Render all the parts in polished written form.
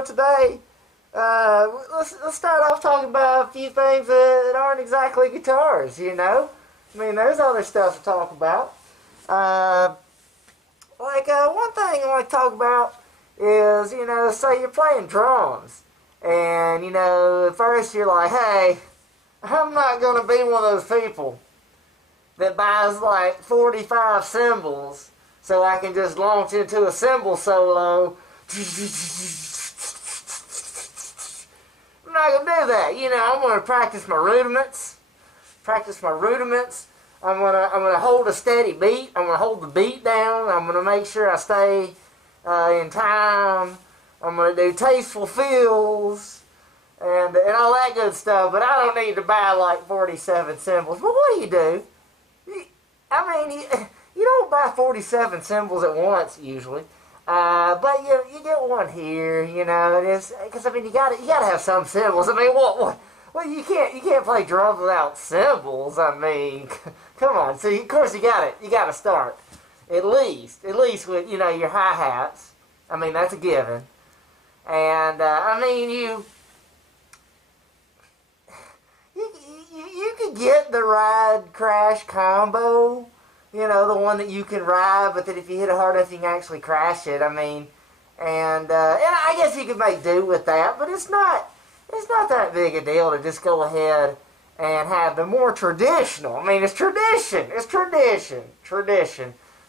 know, today, let's start off talking about a few things that aren't exactly guitars, you know? I mean, there's other stuff to talk about. One thing I want to talk about is, you know, say you're playing drums, and, you know, at first you're like, hey, I'm not going to be one of those people that buys, like, 45 cymbals so I can just launch into a cymbal solo. I'm not going to do that. You know, I'm going to practice my rudiments. I'm gonna hold a steady beat. I'm gonna hold the beat down. I'm gonna make sure I stay in time. I'm gonna do tasteful fills and all that good stuff. But I don't need to buy like 47 cymbals. But what do? You don't buy 47 cymbals at once usually. But you get one here. You know, it is because I mean you gotta have some cymbals. I mean what? Well, you can't play drums without cymbals. I mean, come on. So of course you gotta start at least with, you know, your hi-hats. I mean, that's a given. And I mean you could get the ride crash combo. You know, the one that you can ride, but that if you hit it hard enough, you can actually crash it. I mean, and I guess you could make do with that, but it's not that big a deal to just go ahead and have the more traditional. I mean, it's tradition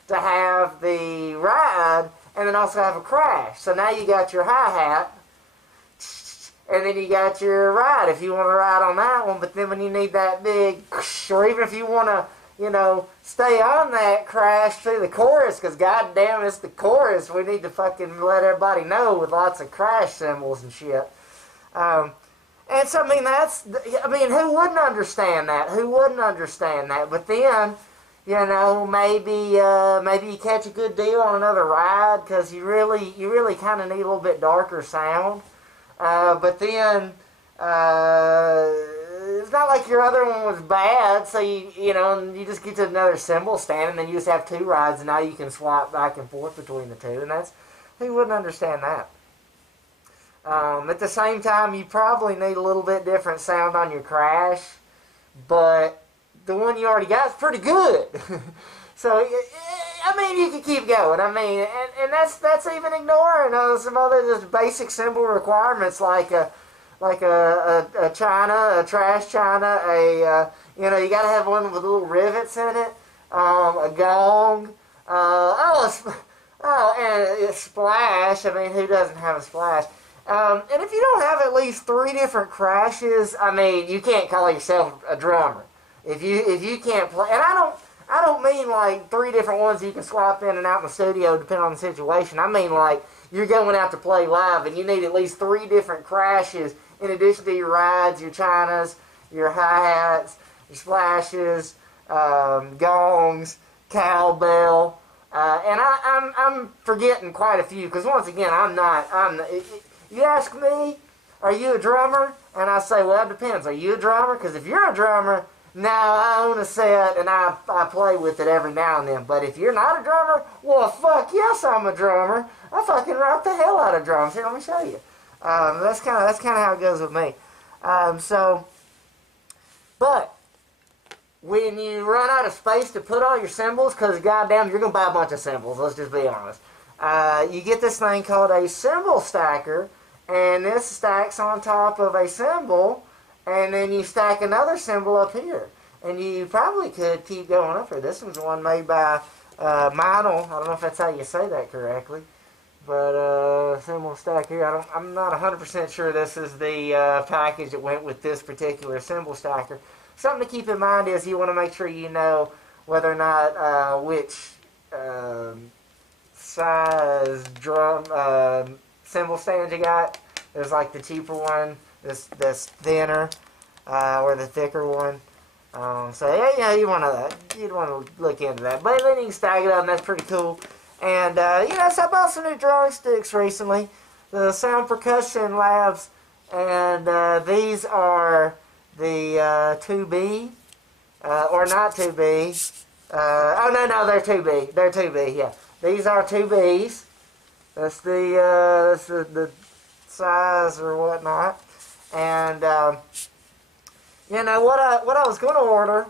to have the ride and then also have a crash. So now you got your hi-hat, and then you got your ride if you want to ride on that one. But then when you need that big, or even if you want to, you know, stay on that crash through the chorus, because goddamn, it's the chorus. We need to fucking let everybody know with lots of crash cymbals and shit. And so, I mean, who wouldn't understand that? But then, you know, maybe you catch a good deal on another ride because you really kind of need a little bit darker sound. But then, it's not like your other one was bad, so you know, you just get to another cymbal stand, and then you just have two rides, and now you can swap back and forth between the two, and who wouldn't understand that? At the same time, you probably need a little bit different sound on your crash, but the one you already got is pretty good. So, I mean, you can keep going. I mean, and that's even ignoring some other just basic cymbal requirements like a china, a trash china, you know, you got to have one with little rivets in it, a gong, and a splash. I mean, who doesn't have a splash? And if you don't have at least 3 different crashes, I mean, you can't call yourself a drummer. If you can't play, and I don't mean like 3 different ones you can swap in and out in the studio depending on the situation. I mean like you're going out to play live and you need at least 3 different crashes in addition to your rides, your chinas, your hi-hats, your splashes, gongs, cowbell, and I'm forgetting quite a few because once again I'm not. You ask me, are you a drummer? And I say, well, it depends. Are you a drummer? Because if you're a drummer, now I own a set and I play with it every now and then. But if you're not a drummer, well, fuck yes, I'm a drummer. I fucking rock the hell out of drums. Here, let me show you. That's kind of how it goes with me. But when you run out of space to put all your cymbals, because goddamn, you're gonna buy a bunch of cymbals. Let's just be honest. You get this thing called a cymbal stacker. And this stacks on top of a cymbal, and then you stack another cymbal up here. And you probably could keep going up here. This one's one made by Meinl. I don't know if that's how you say that correctly. But cymbal stack here, I'm not 100% sure this is the package that went with this particular cymbal stacker. Something to keep in mind is you want to make sure you know whether or not which size drum cymbal stand you got. There's like the cheaper one, this thinner, or the thicker one. So yeah, you'd want to look into that. But then you can stack it up, and that's pretty cool. And you know, so I bought some new drawing sticks recently, the Sound Percussion Labs, and these are the 2B, or not 2B. Oh no, they're 2B. They're 2B. Yeah, these are 2Bs. That's the size or whatnot. And you know what I was going to order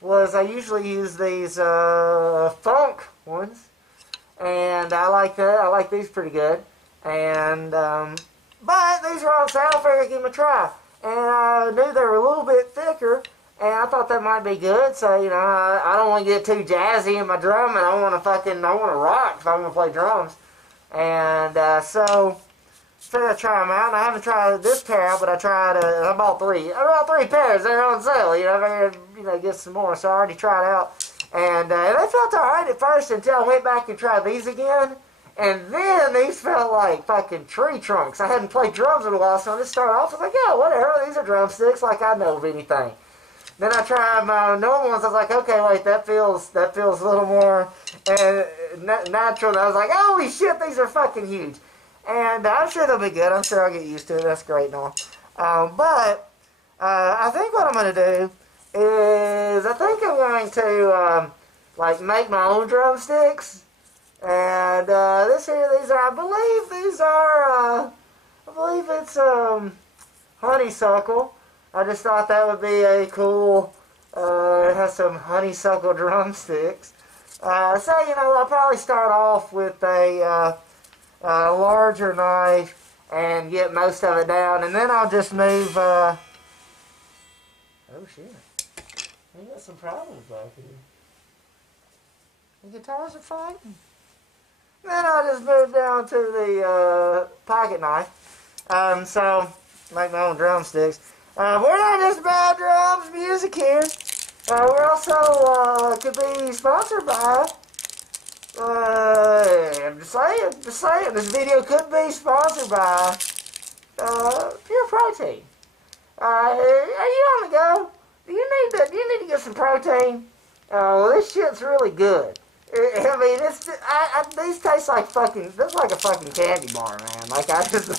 was I usually use these funk ones, and I like that. I like these pretty good. And but these were on sale. I figured I'd give them a try, and I knew they were a little bit thicker. And I thought that might be good, so, you know, I don't want to get too jazzy in my drum, and I want to rock if I'm going to play drums. And so, figured I'd try them out, and I haven't tried this pair out, but I bought three. I bought three pairs. They're on sale, you know, I figured, you know, get some more, so I already tried out. And they felt alright at first until I went back and tried these again, and then these felt like fucking tree trunks. I hadn't played drums in a while, so I just started off, I was like, yeah, whatever, these are drumsticks, like I know of anything. Then I tried my normal ones. I was like, okay, wait, that feels a little more natural. And I was like, holy shit, these are fucking huge. And I'm sure they'll be good. I'm sure I'll get used to it. That's great and all. But I think what I'm going to do is I think I'm going to like make my own drumsticks. And these are, I believe it's honeysuckle. I just thought that would be a cool, it has some honeysuckle drumsticks. So, you know, I'll probably start off with a larger knife and get most of it down, and then I'll just move, oh shit, we got some problems back here. The guitars are fighting. Then I'll just move down to the pocket knife. So, make my own drumsticks. We're not just about drums music here. We're also could be sponsored by. I'm just saying. This video could be sponsored by Pure Protein. Are you on the go? Do you need to get some protein? This shit's really good. I mean, these taste like fucking. This is like a fucking candy bar, man. Like I just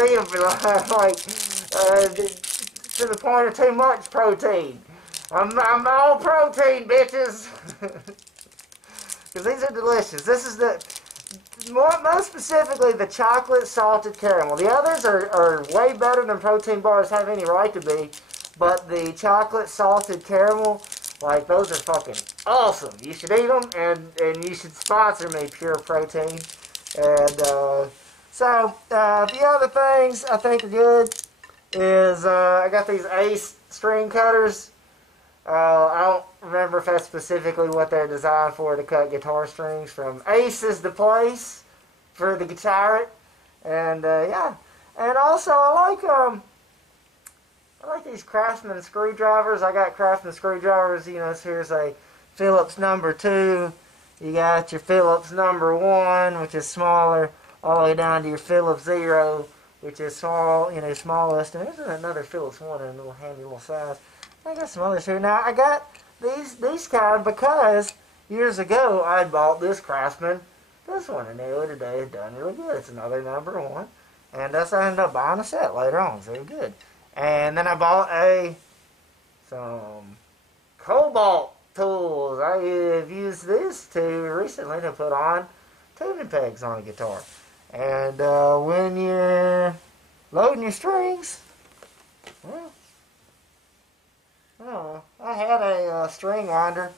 eat them for like. To the point of too much protein. I'm all protein, bitches. Because these are delicious. This is most specifically the chocolate salted caramel. The others are way better than protein bars have any right to be. But the chocolate salted caramel, like, those are fucking awesome. You should eat them, and you should sponsor me, Pure Protein. And so, a few other things I think are good. Is I got these Ace string cutters. I don't remember if that's specifically what they're designed for, to cut guitar strings from. Ace is the place for the Guitirate, and yeah. And also I like these Craftsman screwdrivers. I got Craftsman screwdrivers. You know, so here's a Phillips number 2. You got your Phillips number 1, which is smaller, all the way down to your Phillips 0. Which is small, you know, smallest. And there's another Phillips 1 in a little handy little size. I got some others here. Now, I got these kind because years ago I bought this Craftsman. This one, and the other day it done really good. It's another number 1. And thus I ended up buying a set later on, so good. And then I bought some Cobalt tools. I have used this recently to put on tuning pegs on a guitar. And when you're loading your strings, well, I had a string winder,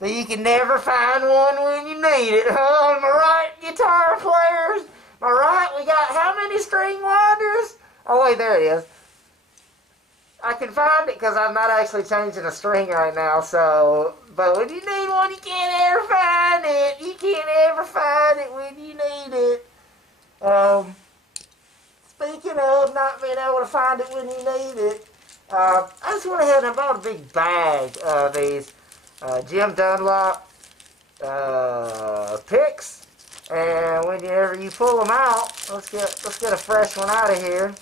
but you can never find one when you need it. Oh, am I right, guitar players? Am I right? We got how many string winders? Oh, wait, there it is. I can find it because I'm not actually changing a string right now, so, but when you need one, you can't ever find it. You can't ever find it when you need it. Speaking of not being able to find it when you need it, I just went ahead and bought a big bag of these Jim Dunlop picks, and whenever you pull them out, let's get a fresh one out of here,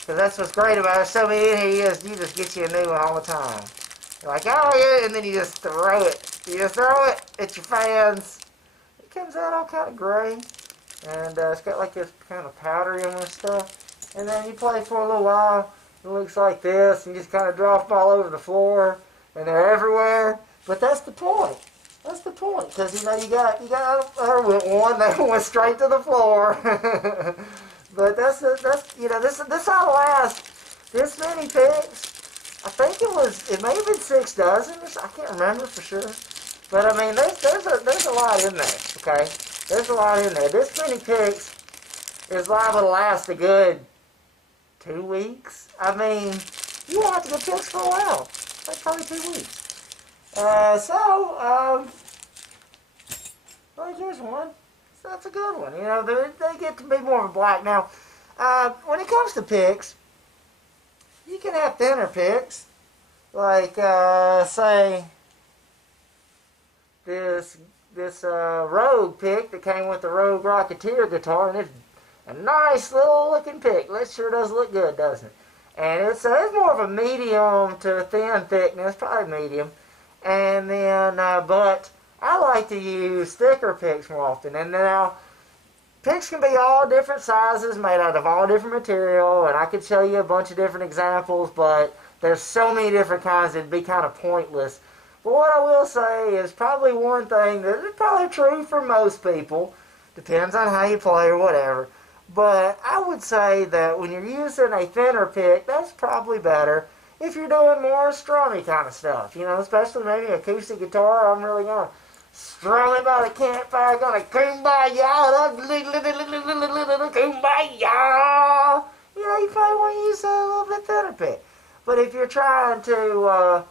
because that's what's great about it. So many in here, you just get you a new one all the time. You're like, oh yeah, and then you just throw it. You just throw it at your fans. It comes out all kind of gray. And it's got like this kind of powdery and stuff. And then you play for a little while. It looks like this. And you just kind of drop them all over the floor. And they're everywhere. But that's the point. That's the point. Because, you know, you got one that went straight to the floor. But that's this ought to last this many picks. I think it may have been 6 dozen. I can't remember for sure. But I mean, there's a lot in there. Okay, there's a lot in there. This many picks is liable to last a good 2 weeks. I mean, you won't have to get picks for a while. Like probably 2 weeks. Well, here's one. So that's a good one. You know, they get to be more of a black. Now, when it comes to picks, you can have thinner picks. Like, say, this Rogue pick that came with the Rogue Rocketeer guitar, and it's a nice little looking pick. That sure does look good, doesn't it? And it's more of a medium to thin thickness, probably medium. And then, but I like to use thicker picks more often. And now, picks can be all different sizes, made out of all different material, and I could show you a bunch of different examples, but there's so many different kinds it'd be kind of pointless. But what I will say is probably one thing that is probably true for most people, depends on how you play or whatever, but I would say that when you're using a thinner pick, that's probably better if you're doing more strummy kind of stuff, you know, especially maybe acoustic guitar. I'm really going to strum it by the campfire, going to kumbaya, kumbaya. You know, you probably want to use a little bit thinner pick. But if you're trying to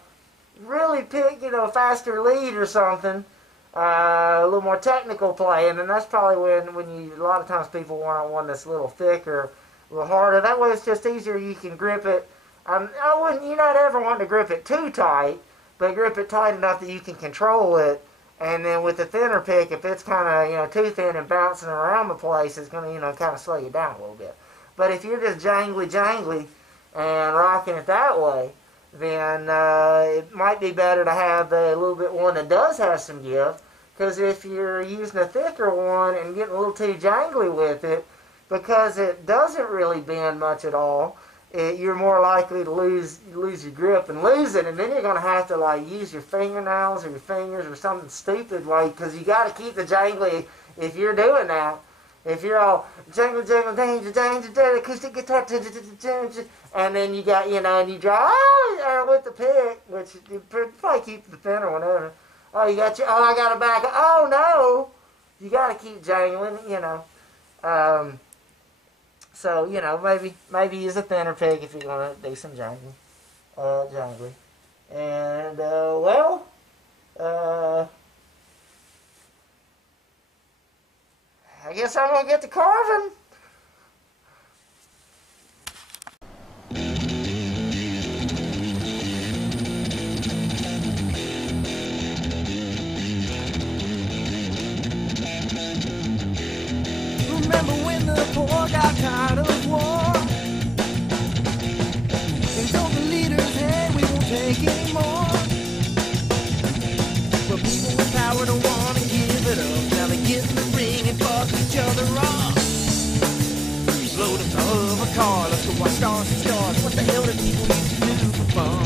really pick, you know, a faster lead or something, a little more technical playing, and that's probably when a lot of times people want one that's a little thicker, a little harder. That way it's just easier. You can grip it. You're not ever wanting to grip it too tight, but grip it tight enough that you can control it. And then with the thinner pick, if it's kind of, you know, too thin and bouncing around the place, it's going to, you know, kind of slow you down a little bit. But if you're just jangly and rocking it that way, then it might be better to have a little bit one that does have some give. Because if you're using a thicker one and getting a little too jangly with it, because it doesn't really bend much at all, you're more likely to lose your grip and lose it, and then you're going to have to like use your fingernails or your fingers or something stupid, like, because you got to keep the jangly if you're doing that. If you're all jangle, danger, acoustic guitar, and then you got, you know, and you draw with the pick, which you probably keep the thinner one over. Oh, I got to back. Oh no, you got to keep jangling, you know. So, you know, maybe use a thinner pick if you're going to do some jangling. And, I guess I'm going to get to carving. Remember when the poor got tired of war? They told the leaders, hey, we won't take anymore. But people with power don't want to give it up. Now they get in the ring and fuck each other up. Load up the hood of a car, let's go watch stars and stars. What the hell do people used to do for fun?